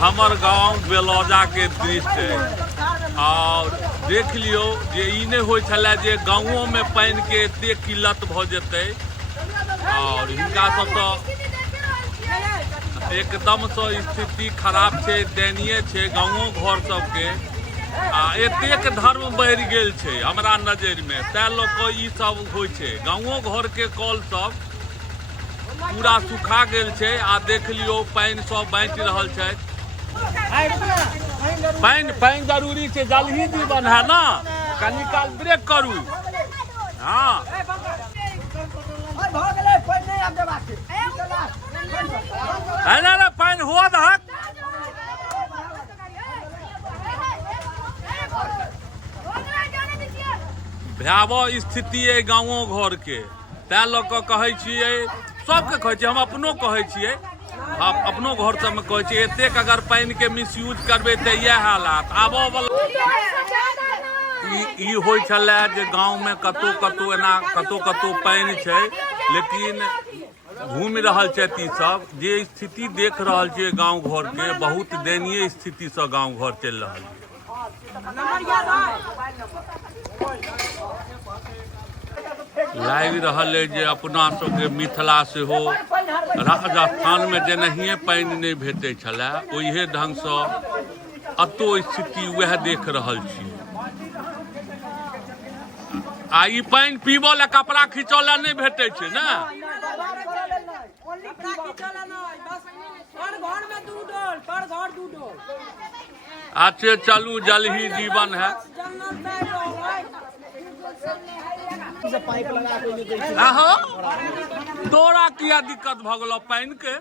हमर गांव बेलौजा के दृश्य है और देख लियो जे ई नहीं होय छले जे गाँवों में पानी के एते किल्लत भ जेतै और हिनका सब तो एकदम से स्थिति खराब है, दयनीय है गाँवों घर सबके आ एतेक धर्म बढ़ि गेल छै हमरा नजर में, तै लोग ई सब होय छै। गाँवों घर के कल सब पूरा सुखा गेल छै आ देख लियो पानी सब बाँटि रहल छै। पानी जरूरी छै, जल्दी जीवन है ना, कनी काल ब्रेक करू। हाँ पानी हुआ दहक भयावह स्थिति है गाँवों घर के, तै लोग कहै छियै, सबके कहै छियै, हम अपनो कहै छियै, अपनो घर सब में कहै छियै, एतेक अगर पानी के मिसयूज करबै तऽ इएह हालात आबऽ वाला। ई होय छलै जे गाँव में कतौ कतौ एना कतौ पानी छै, लेकिन घूमि रहल छथि ई सब। जे स्थिति देख रहल छियै गाँव घर के, बहुत दयनीय स्थिति से गाँव घर चलि रहल है। लागि रहल है जे अपना सबके मिथिला से हो राजस्थान में जेनाहिए पानी नहीं भेटै छलै, ओहे ढंग से अतो स्थिति वह देख रहल छी। आ ई पानी पीबो ला कपड़ा खींचो ला नहीं भेटै छै ना, अच्छे चलू जल ही जीवन है। आहो तोरा किया दिक्कत भ गेलो पानी के?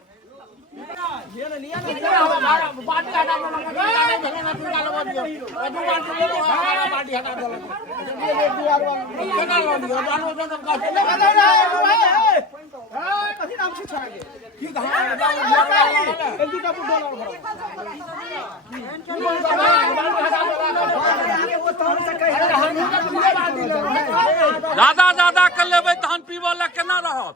ज्यादा कर लेबै तहन पीबो ला केना रहत?